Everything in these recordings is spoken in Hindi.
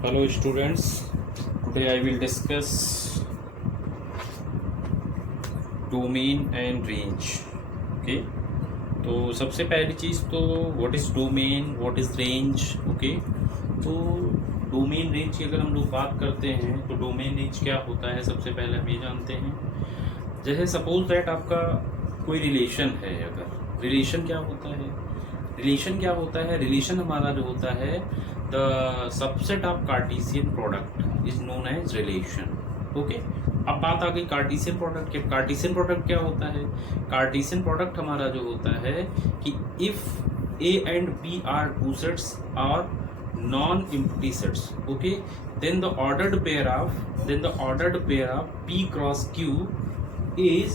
Hello students, today I will discuss domain and range. Okay, तो सबसे पहली चीज़ तो what is domain, what is range. Okay, तो डोमेन रेंज की अगर हम लोग बात करते हैं तो डोमेन रेंज क्या होता है, सबसे पहले हम ये जानते हैं। जैसे सपोज दैट आपका कोई रिलेशन है, अगर रिलेशन क्या होता है, रिलेशन हमारा जो होता है the subset of Cartesian product is known as relation. Okay, अब बात आ गई कार्टेशियन प्रोडक्ट के। कार्टेशियन प्रोडक्ट क्या होता है? कार्टेशियन प्रोडक्ट हमारा जो होता है कि if A and B are two sets और non empty sets, okay, then the ordered pair of P cross Q is,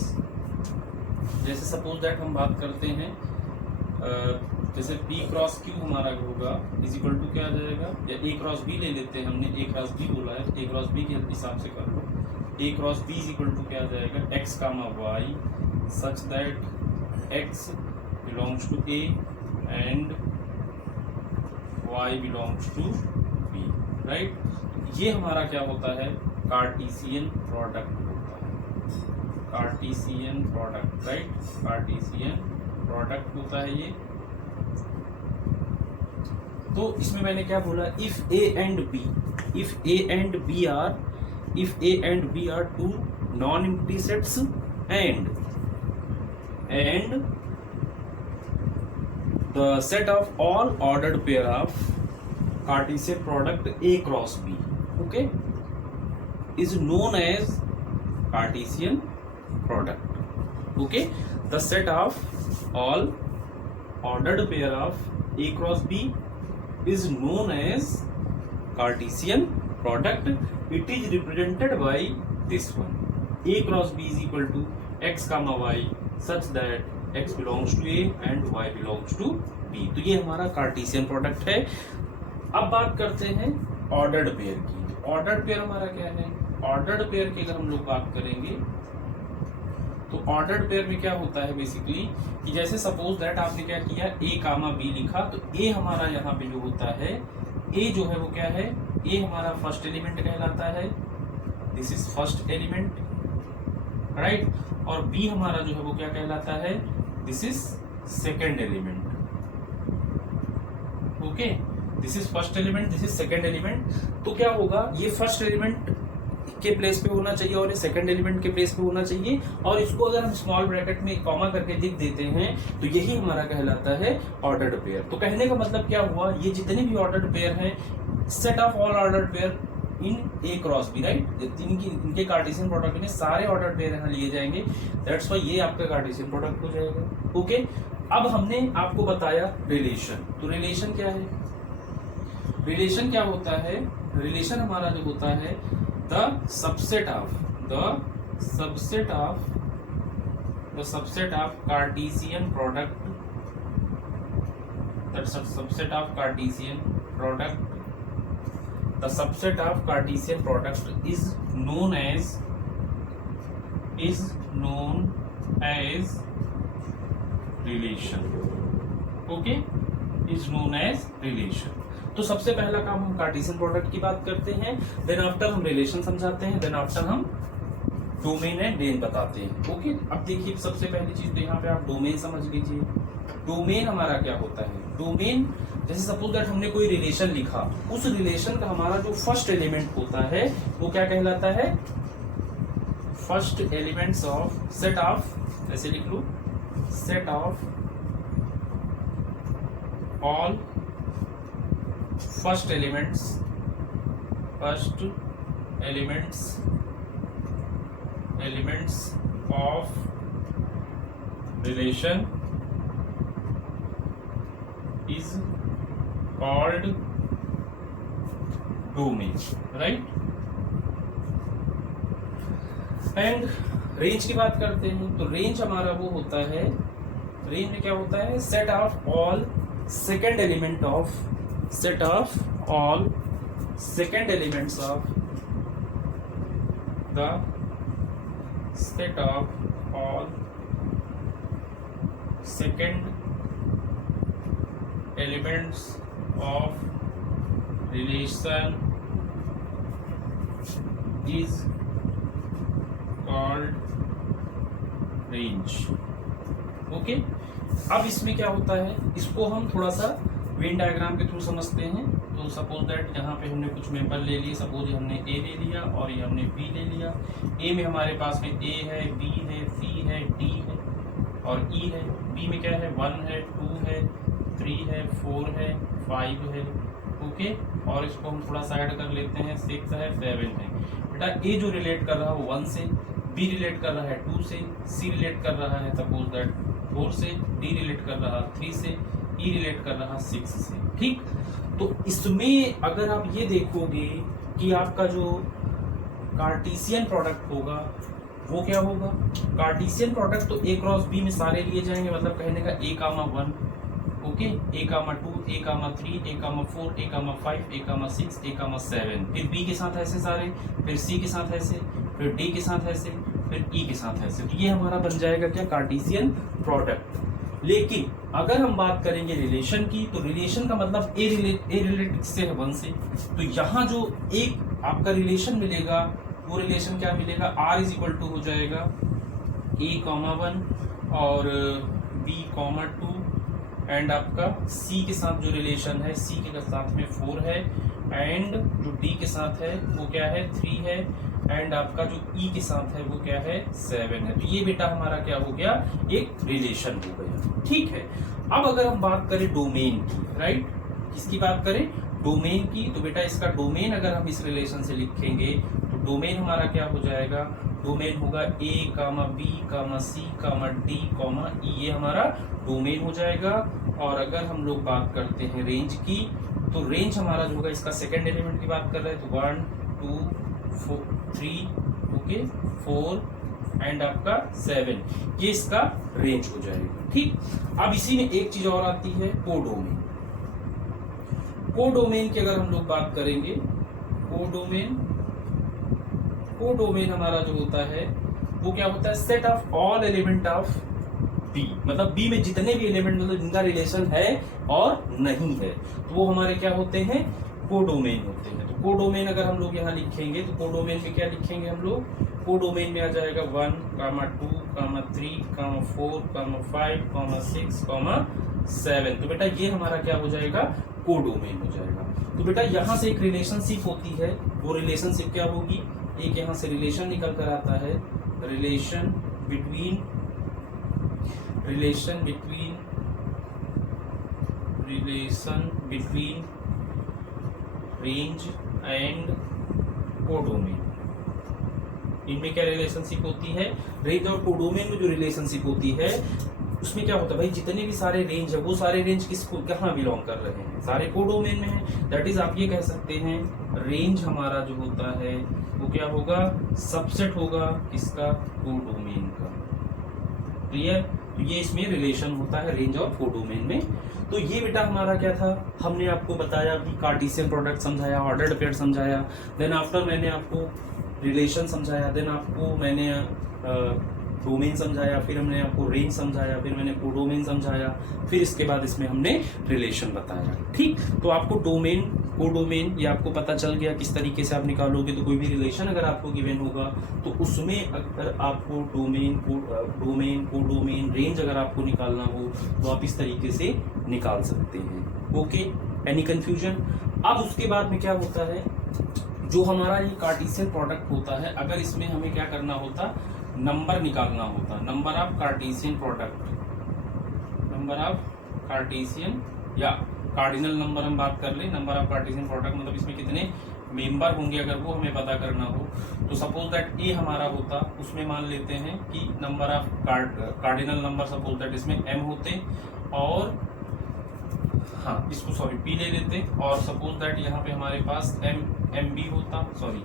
जैसे सपोज दैट हम बात करते हैं जैसे P क्रॉस Q हमारा होगा इज इक्वल टू क्या आ जाएगा, या A क्रॉस B ले लेते हैं, हमने A क्रॉस B बोला है, A क्रॉस B के हिसाब से कर लो। A cross B is equal to क्या आ जाएगा, x comma y such that x belongs to A and y belongs to B, right. ये हमारा क्या होता है, कार्टेशियन प्रोडक्ट होता है, Cartesian product, right, Cartesian product होता है ये। तो इसमें मैंने क्या बोला, if A and B are two non empty sets and the set of all ordered pair of Cartesian product A cross B, okay, is known as Cartesian product. Okay, the set of all ordered pair of A cross B is known as Cartesian product. It is represented by this one, A cross B is equal to x comma y such that x belongs to A and y belongs to B। तो ये हमारा कार्टेशियन प्रोडक्ट है। अब बात करते हैं ऑर्डर्ड पेयर की। ऑर्डर्ड पेयर हमारा क्या है, ऑर्डर्ड पेयर की अगर हम लोग बात करेंगे तो ऑर्डर्ड पेयर में क्या होता है बेसिकली कि जैसे सपोज दैट आपने क्या किया, ए कामा बी लिखा, तो ए हमारा यहाँ पे जो होता है, ए जो है वो क्या है, ए हमारा फर्स्ट एलिमेंट कहलाता है, this is first element, right, और बी हमारा जो है वो क्या कहलाता है, this is second element. Okay, this is first element, this is second element. तो क्या होगा, ये फर्स्ट एलिमेंट के प्लेस पे होना चाहिए और ये सेकंड एलिमेंट के प्लेस पे होना चाहिए, और इसको अगर हम स्मॉल ब्रैकेट में कॉमा करके लिख देते हैं तो यही हमारा कहलाता है ऑर्डर्ड पेयर। तो कहने का मतलब क्या हुआ, ये जितने भी ऑर्डर्ड पेयर हैं, set of all ordered pair in A cross B, right, इनके कार्टेशियन प्रोडक्ट में सारे ऑर्डर्ड पेयर यहाँ लिए जाएंगे, दैट्स व्हाई ये आपका कार्टेशियन प्रोडक्ट हो जाएगा। ओके, अब हमने आपको बताया रिलेशन। तो रिलेशन क्या है, रिलेशन क्या होता है, रिलेशन हमारा जो होता है the subset of Cartesian product, the subset of Cartesian product is known as relation। okay, is known as relation। तो सबसे पहला काम हम कार्टेशियन प्रोडक्ट की बात करते हैं, देन आफ्टर हम रिलेशन समझाते हैं, देन आफ्टर हम डोमेन एंड रेंज बताते हैं। ओके, अब देखिए सबसे पहली चीज तो यहाँ पे आप डोमेन समझ लीजिए। डोमेन हमारा क्या होता है, डोमेन जैसे सपोज दैट हमने कोई रिलेशन लिखा, उस रिलेशन का हमारा जो फर्स्ट एलिमेंट होता है वो क्या कहलाता है, first elements of set of, ऐसे लिख लो, set of all first elements of relation is called domain, right। And range की बात करते हैं तो रेंज हमारा वो होता है, रेंज में क्या होता है, set of all second element of set of all second elements of the set of all second elements of relation is called range. Okay, अब इसमें क्या होता है, इसको हम थोड़ा सा वेन डायग्राम के थ्रू समझते हैं। तो सपोज दैट यहाँ पे हमने कुछ मेंबर ले लिए, सपोज हमने ए ले लिया और ये हमने बी ले लिया। ए में हमारे पास में ए है, बी है, सी है, डी है और ई है। बी में क्या है, 1 है, 2 है, 3 है, 4 है, 5 है। ओके, और इसको हम थोड़ा सा ऐड कर लेते हैं, 6 है, 7 है। बेटा ए जो रिलेट कर रहा है वो 1 से, बी रिलेट कर रहा है 2 से, सी रिलेट कर रहा है सपोज दैट 4 से, डी रिलेट कर रहा 3 से, ई रिलेट कर रहा 6 से। ठीक, तो इसमें अगर आप ये देखोगे कि आपका जो कार्टेशियन प्रोडक्ट होगा वो क्या होगा, कार्टेशियन प्रोडक्ट तो ए क्रॉस बी में सारे लिए जाएंगे, मतलब कहने का ए कामा 1, ओके, ए कामा 2, ए कामा 3, ए कामा 4, ए कामा 5, ए कामा 6, ए कामा 7, फिर बी के साथ ऐसे सारे, फिर सी के साथ ऐसे, फिर डी के साथ ऐसे, फिर ई के साथ ऐसे। तो ये हमारा बन जाएगा क्या, कार्टेशियन प्रोडक्ट। लेकिन अगर हम बात करेंगे रिलेशन की, तो रिलेशन का मतलब ए रिलेट से है 1 से। तो यहाँ जो एक आपका रिलेशन मिलेगा वो रिलेशन क्या मिलेगा, r इज इक्वल टू हो जाएगा a कॉमा 1 और b कॉमा 2 एंड आपका c के साथ जो रिलेशन है, c के साथ में 4 है एंड जो d के साथ है वो क्या है 3 है एंड आपका जो e के साथ है वो क्या है 7 है। तो ये बेटा हमारा क्या हो गया, एक रिलेशन हो गया। ठीक है, अब अगर हम बात करें डोमेन की, राइट, किसकी बात करें, डोमेन की, तो बेटा इसका डोमेन अगर हम इस रिलेशन से लिखेंगे तो डोमेन हमारा क्या हो जाएगा, डोमेन होगा a comma b comma c comma d comma e, ये हमारा डोमेन हो जाएगा। और अगर हम लोग बात करते हैं रेंज की, तो रेंज हमारा जो होगा, इसका सेकेंड एलिमेंट की बात कर रहे हैं तो 1 2 4 3 ओके 4 एंड आपका 7, ये इसका रेंज हो जाएगा। ठीक, अब इसी में एक चीज और आती है, कोडोमेन। कोडोमेन की अगर हम लोग बात करेंगे, कोडोमेन हमारा जो होता है वो क्या होता है, set of all element of B, मतलब बी में जितने भी एलिमेंट मतलब जिनका रिलेशन है और नहीं है, तो वो हमारे क्या होते हैं, कोडोमेन होते हैं। तो कोडोमेन अगर हम लोग यहाँ लिखेंगे तो कोडोमेन में क्या लिखेंगे हम लोग, कोडोमेन में आ जाएगा 1 कामा 2 कामा 3 कामा 4 कामा 5 6 7। तो बेटा ये हमारा क्या हो जाएगा, कोडोमेन हो जाएगा। तो बेटा यहाँ से एक रिलेशनशिप होती है, वो रिलेशनशिप क्या होगी, एक यहाँ से रिलेशन निकल कर आता है, relation between range and codomain. इनमें क्या रिलेशनशिप होती है, रेंज और कोडोमेन में जो रिलेशनशिप होती है उसमें क्या होता है भाई, जितने भी सारे रेंज है वो सारे रेंज किसको कहाँ बिलोंग कर रहे हैं, सारे कोडोमेन में है। दैट इज आप ये कह सकते हैं रेंज हमारा जो होता है वो क्या होगा, सबसेट होगा किसका, कोडोमेन का। क्लियर, तो ये इसमें रिलेशन होता है रेंज और कोडोमेन में। तो ये बेटा हमारा क्या था, हमने आपको बताया कि कार्टेशियन प्रोडक्ट समझाया, ऑर्डर्ड पेयर समझाया, देन आफ्टर मैंने आपको रिलेशन समझाया, देन आपको मैंने डोमेन समझाया, फिर हमने आपको रेंज समझाया, फिर मैंने कोडोमेन समझाया, फिर इसके बाद इसमें हमने रिलेशन बताया। ठीक, तो आपको डोमेन कोडोमेन ये आपको पता चल गया किस तरीके से आप निकालोगे। तो कोई भी रिलेशन अगर आपको गिवन होगा तो उसमें अगर आपको डोमेन कोडोमेन रेंज अगर आपको निकालना हो तो आप इस तरीके से निकाल सकते हैं। Okay, any confusion. अब उसके बाद में क्या होता है, जो हमारा ये कार्टेशियन प्रोडक्ट होता है, अगर इसमें हमें क्या करना होता, नंबर निकालना होता, number of Cartesian product, number of Cartesian या कार्डिनल नंबर हम बात कर ले, नंबर ऑफ कार्टेशियन प्रोडक्ट मतलब इसमें कितने मेंबर होंगे अगर वो हमें पता करना हो। तो सपोज दैट ए हमारा होता, उसमें मान लेते हैं कि number of cardinal number suppose that इसमें एम होते और हाँ इसको सॉरी पी ले लेते, और सपोज दैट यहाँ पे हमारे पास एम बी होता, सॉरी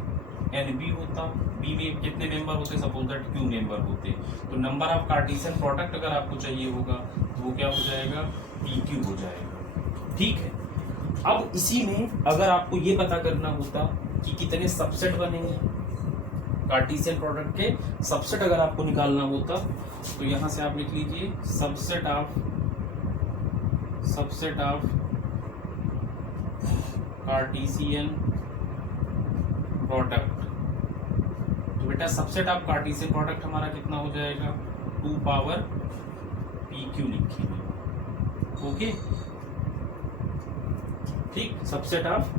एन बी होता, बी में कितने मेंबर होते, सपोज दैट क्यू मेंबर होते। तो नंबर ऑफ कार्टेशियन प्रोडक्ट अगर आपको चाहिए होगा तो वो क्या हो जाएगा, पी क्यू हो जाएगा। ठीक है, अब इसी में अगर आपको ये पता करना होता कि कितने सबसेट बनेंगे कार्टेशियन प्रोडक्ट के, सबसेट अगर आपको निकालना होता तो यहां से आप लिख लीजिए सबसेट ऑफ कार्टेशियन प्रोडक्ट तो बेटा सबसेट ऑफ कार्टेशियन प्रोडक्ट हमारा कितना हो जाएगा, 2 पावर PQ लिखेंगे। ओके, ठीक, subset of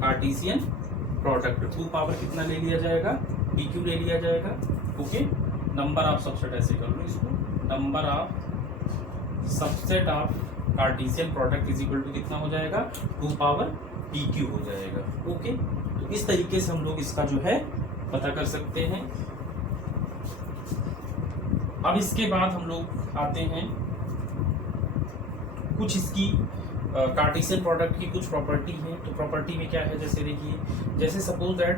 Cartesian product 2 power कितना ले लिया जाएगा, PQ ले लिया जाएगा। ओके, नंबर ऑफ सबसेट ऐसे कर लो इसको, number of subset of Cartesian product is equal to कितना हो जाएगा, 2 पावर PQ हो जाएगा। ओके, तो इस तरीके से हम लोग इसका जो है पता कर सकते हैं। अब इसके बाद हम लोग आते हैं कुछ इसकी कार्टेशियन प्रोडक्ट की कुछ प्रॉपर्टी है। तो प्रॉपर्टी में क्या है, जैसे देखिए, जैसे सपोज दैट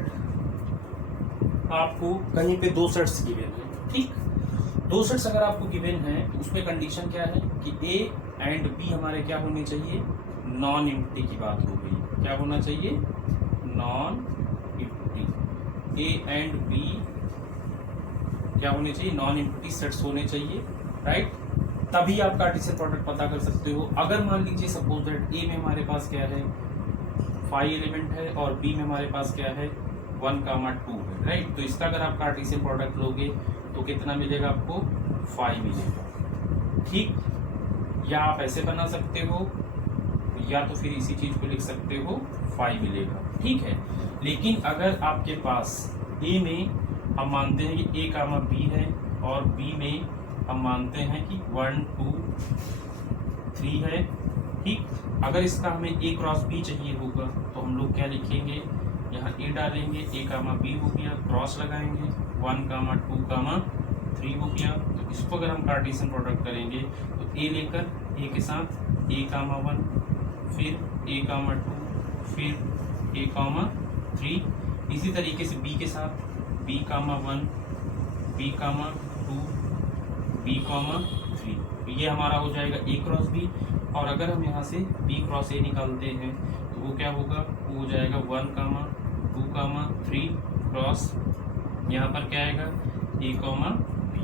आपको कहीं पे 2 सेट्स गिवन है, ठीक, 2 सेट्स अगर आपको गिवन है तो उसमें कंडीशन क्या है कि A एंड B हमारे क्या होने चाहिए, नॉन एम्प्टी की बात हो गई। क्या होना चाहिए, non empty. A and B क्या होने चाहिए, नॉन एम्प्टी सेट्स होने चाहिए, राइट। तभी आप कार्टेशियन प्रोडक्ट पता कर सकते हो। अगर मान लीजिए सपोज दैट A में हमारे पास क्या है, 5 एलिमेंट है और B में हमारे पास क्या है, 1, 2 है, राइट। तो इसका अगर आप कार्टेशियन प्रोडक्ट लोगे तो कितना मिलेगा आपको, 5 मिलेगा, ठीक। या आप ऐसे बना सकते हो, या तो फिर इसी चीज को लिख सकते हो, 5 मिलेगा, ठीक है। लेकिन अगर आपके पास A में हम मानते हैं कि A, B है और B में हम मानते हैं कि 1, 2, 3 है, ठीक। अगर इसका हमें A क्रॉस B चाहिए होगा तो हम लोग क्या लिखेंगे, यहाँ A डालेंगे, A, B हो गया, क्रॉस लगाएंगे, 1, 2, 3 हो गया। तो इसको अगर हम कार्टेशियन प्रोडक्ट करेंगे तो A लेकर A के साथ A, 1, फिर A, 2, फिर A, 3। इसी तरीके से B के साथ B, 1, B, 2, B, 3। तो ये हमारा हो जाएगा A क्रॉस B। और अगर हम यहाँ से B क्रॉस A निकालते हैं तो वो क्या होगा, वो हो जाएगा 1, 2, 3 क्रॉस, यहाँ पर क्या आएगा, A, B।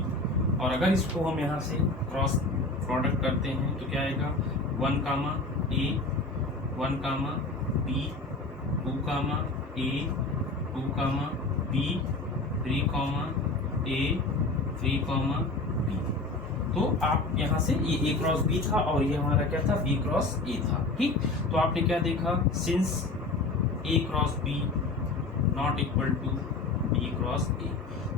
और अगर इसको हम यहाँ से क्रॉस प्रोडक्ट करते हैं तो क्या आएगा, 1, A, 1, B, 2, A, 2, B, 3, A, 3, B। तो आप यहाँ से ये A क्रॉस B था और ये हमारा क्या था, B क्रॉस A था, ठीक। तो आपने क्या देखा, since A cross B not equal to B cross A,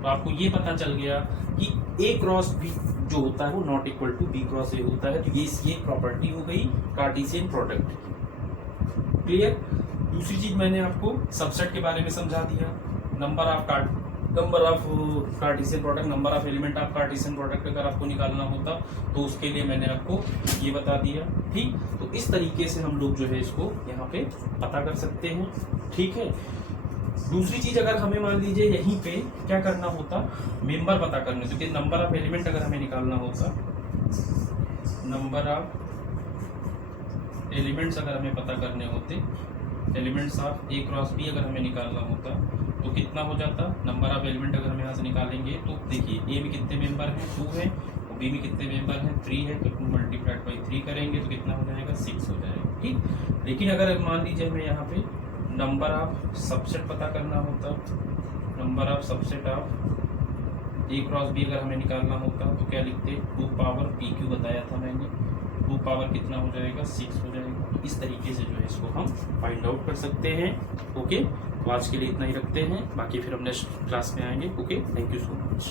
तो आपको ये पता चल गया कि A क्रॉस B जो होता है वो not equal to B cross A होता है। तो ये प्रॉपर्टी हो गई कार्टेशियन प्रोडक्ट की, क्लियर। दूसरी चीज मैंने आपको सबसेट के बारे में समझा दिया, number of Cartesian product, number of element of Cartesian product अगर आपको निकालना होता तो उसके लिए मैंने आपको ये बता दिया, ठीक। तो इस तरीके से हम लोग जो है इसको यहाँ पे पता कर सकते हैं, ठीक है। दूसरी चीज, अगर हमें मान लीजिए यहीं पे क्या करना होता, मेंबर पता करने, तो कि नंबर ऑफ एलिमेंट अगर हमें निकालना होता, नंबर ऑफ एलिमेंट्स अगर हमें पता करने होते, elements of A cross B अगर हमें निकालना होता तो कितना हो जाता, नंबर ऑफ एलिमेंट अगर हम यहाँ से निकालेंगे तो देखिए A में कितने मेंबर हैं, 2 है, और B में कितने मेंबर हैं, 3 है। तो 2 मल्टीप्लाइड बाई 3 करेंगे तो कितना हो जाएगा, 6 हो जाएगा, ठीक। लेकिन अगर मान लीजिए हमें यहाँ पे नंबर ऑफ सबसेट पता करना होता, number of subset of A cross B अगर हमें निकालना होता तो क्या लिखते, 2 पावर PQ बताया था मैंने, 2 पावर कितना हो जाएगा, 6 हो जाएगा। तो इस तरीके से जो है इसको हम फाइंड आउट कर सकते हैं, ओके। तो आज के लिए इतना ही रखते हैं, बाकी फिर हम नेक्स्ट क्लास में आएंगे, okay. Thank you so much.